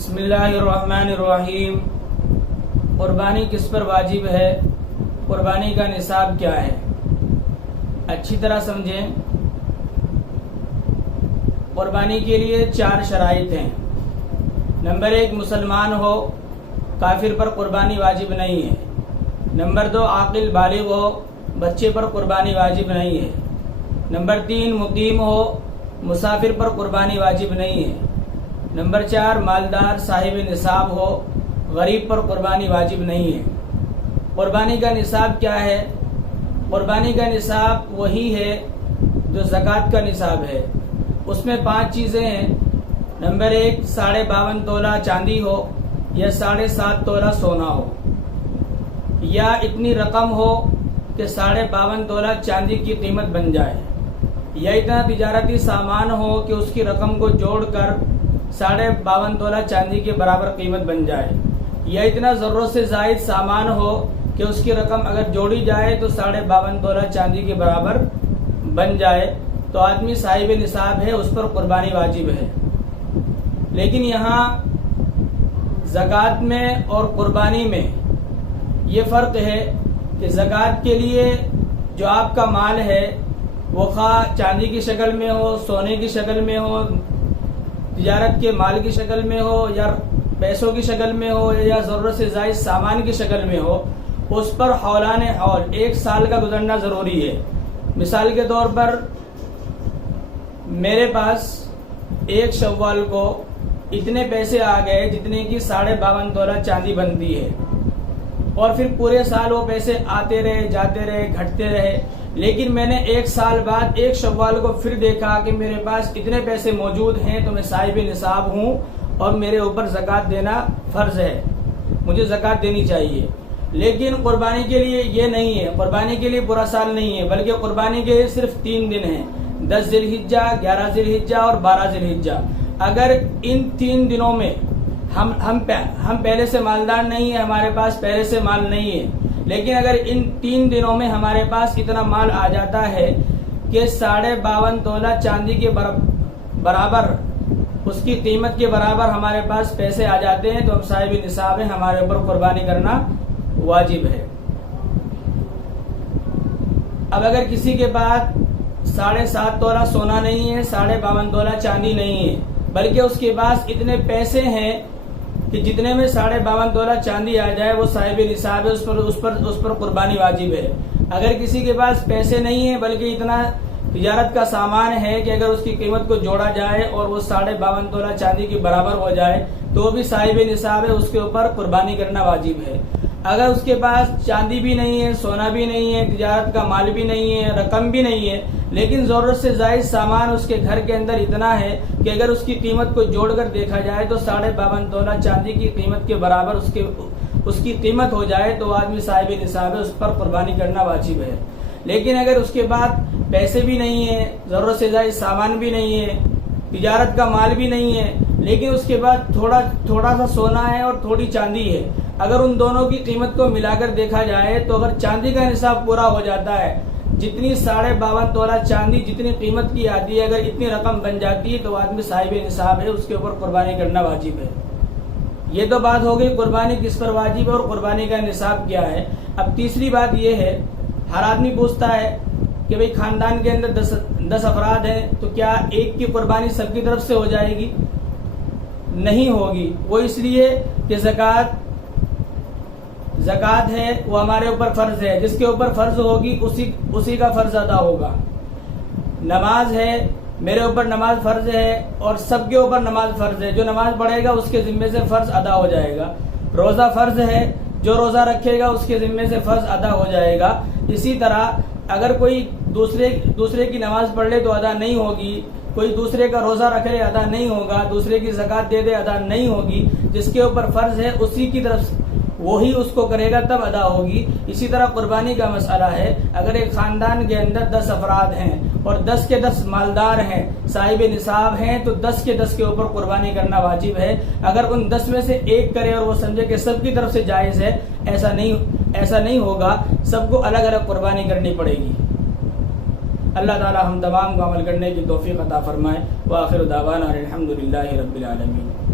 بسم اللہ الرحمن الرحیم۔ قربانی کس پر واجب ہے؟ قربانی کا نصاب کیا ہے؟ اچھی طرح سمجھیں۔ قربانی کے لیے 4 شرائط ہیں۔ نمبر 1، مسلمان ہو، کافر پر قربانی واجب نہیں ہے۔ نمبر 2، عاقل بالغ ہو، بچے پر قربانی واجب نہیں ہے۔ نمبر 3، مقیم ہو، مسافر پر قربانی واجب نہیں ہے۔ نمبر 4، مالدار صاحب نصاب ہو، غریب پر قربانی واجب نہیں ہے۔ قربانی کا نصاب کیا ہے؟ قربانی کا نصاب وہی ہے جو زکوٰۃ کا نصاب ہے۔ اس میں 5 چیزیں ہیں۔ نمبر 1، 52.5 تولہ چاندی ہو یا 7.5 تولہ سونا ہو، یا اتنی رقم ہو کہ 52.5 تولہ چاندی کی قیمت بن جائے، یا اتنا تجارتی سامان ہو کہ اس کی رقم کو جوڑ کر 52.5 تولہ چاندی کے برابر قیمت بن جائے، یا اتنا ضرورت سے زائد سامان ہو کہ اس کی رقم اگر جوڑی جائے تو 52.5 تولہ چاندی کے برابر بن جائے، تو آدمی صاحب نصاب ہے، اس پر قربانی واجب ہے۔ لیکن یہاں زکوٰۃ میں اور قربانی میں یہ فرق ہے کہ زکوٰۃ کے لیے جو آپ کا مال ہے وہ خواہ چاندی کی شکل میں ہو، سونے کی شکل میں ہو، تجارت کے مال کی شکل میں ہو، یا پیسوں کی شکل میں ہو، یا ضرورت سے زائد سامان کی شکل میں ہو، اس پر حولان حول 1 سال کا گزرنا ضروری ہے۔ مثال کے طور پر میرے پاس 1 شوال کو اتنے پیسے آ گئے جتنے کی 52.5 تولہ چاندی بنتی ہے، اور پھر پورے سال وہ پیسے آتے رہے، جاتے رہے، گھٹتے رہے، لیکن میں نے 1 سال بعد 1 شوال کو پھر دیکھا کہ میرے پاس اتنے پیسے موجود ہیں، تو میں صاحب نصاب ہوں اور میرے اوپر زکوٰۃ دینا فرض ہے، مجھے زکوٰۃ دینی چاہیے۔ لیکن قربانی کے لیے یہ نہیں ہے، قربانی کے لیے پورا سال نہیں ہے، بلکہ قربانی کے صرف 3 دن ہیں، 10 ذی الحجہ، 11 ذی الحجہ اور 12 ذی الحجہ۔ اگر ان 3 دنوں میں ہم پہلے سے مالدار نہیں ہیں، ہمارے پاس پہلے سے مال نہیں ہے، لیکن اگر ان 3 دنوں میں ہمارے پاس اتنا مال آ جاتا ہے کہ 52.5 تولہ چاندی کے برابر، اس کی قیمت کے برابر ہمارے پاس پیسے آ جاتے ہیں، تو ہم صاحب نصاب ہیں، ہمارے اوپر قربانی کرنا واجب ہے۔ اب اگر کسی کے پاس 7.5 تولہ سونا نہیں ہے، 52.5 تولہ چاندی نہیں ہے، بلکہ اس کے پاس اتنے پیسے ہیں کہ جتنے میں 52.5 تولہ چاندی آ جائے وہ صاحب نصاب ہے، اس پر قربانی واجب ہے۔ اگر کسی کے پاس پیسے نہیں ہیں بلکہ اتنا تجارت کا سامان ہے کہ اگر اس کی قیمت کو جوڑا جائے اور وہ 52.5 تولہ چاندی کے برابر ہو جائے تو وہ بھی صاحب نصاب ہے، اس کے اوپر قربانی کرنا واجب ہے۔ اگر اس کے پاس چاندی بھی نہیں ہے، سونا بھی نہیں ہے، تجارت کا مال بھی نہیں ہے، رقم بھی نہیں ہے، لیکن ضرورت سے زائد سامان اس کے گھر کے اندر اتنا ہے کہ اگر اس کی قیمت کو جوڑ کر دیکھا جائے تو 52.5 تولہ چاندی کی قیمت کے برابر اس کی قیمت ہو جائے، تو آدمی صاحب نصاب ہے، اس پر قربانی کرنا واجب ہے۔ لیکن اگر اس کے بعد پیسے بھی نہیں ہیں، ضرورت سے زائد سامان بھی نہیں ہے، تجارت کا مال بھی نہیں ہے، لیکن اس کے بعد تھوڑا سا سونا ہے اور تھوڑی چاندی ہے، اگر ان دونوں کی قیمت کو ملا کر دیکھا جائے تو اگر چاندی کا نصاب پورا ہو جاتا ہے، جتنی 52.5 تولہ چاندی جتنی قیمت کی آتی ہے، اگر اتنی رقم بن جاتی ہے تو آدمی صاحب نصاب ہے، اس کے اوپر قربانی کرنا واجب ہے۔ یہ تو بات ہو گئی قربانی کس پر واجب ہے اور قربانی کا نصاب کیا ہے۔ اب تیسری بات یہ ہے، ہر آدمی پوچھتا ہے کہ بھئی خاندان کے اندر 10 افراد ہیں تو کیا ایک کی قربانی سب کی طرف سے ہو جائے گی؟ نہیں ہوگی۔ وہ اس لیے کہ زکوٰۃ ہے وہ ہمارے اوپر فرض ہے، جس کے اوپر فرض ہوگی اسی کا فرض ادا ہوگا۔ نماز ہے، میرے اوپر نماز فرض ہے اور سب کے اوپر نماز فرض ہے، جو نماز پڑھے گا اس کے ذمے سے فرض ادا ہو جائے گا۔ روزہ فرض ہے، جو روزہ رکھے گا اس کے ذمے سے فرض ادا ہو جائے گا۔ اسی طرح اگر کوئی دوسرے کی نماز پڑھ لے تو ادا نہیں ہوگی، کوئی دوسرے کا روزہ رکھ لے ادا نہیں ہوگا، دوسرے کی زکوٰۃ دے دے ادا نہیں ہوگی۔ جس کے اوپر فرض ہے اسی کی طرف وہی اس کو کرے گا تب ادا ہوگی۔ اسی طرح قربانی کا مسئلہ ہے، اگر ایک خاندان کے اندر 10 افراد ہیں اور 10 کے 10 مالدار ہیں، صاحب نصاب ہیں، تو 10 کے 10 کے اوپر قربانی کرنا واجب ہے۔ اگر ان 10 میں سے ایک کرے اور وہ سمجھے کہ سب کی طرف سے جائز ہے، ایسا نہیں ہوگا، سب کو الگ الگ قربانی کرنی پڑے گی۔ اللہ تعالی ہم تمام کو عمل کرنے کی توفیق عطا فرمائے۔ وآخر دعوانا الحمدللہ رب العالمین۔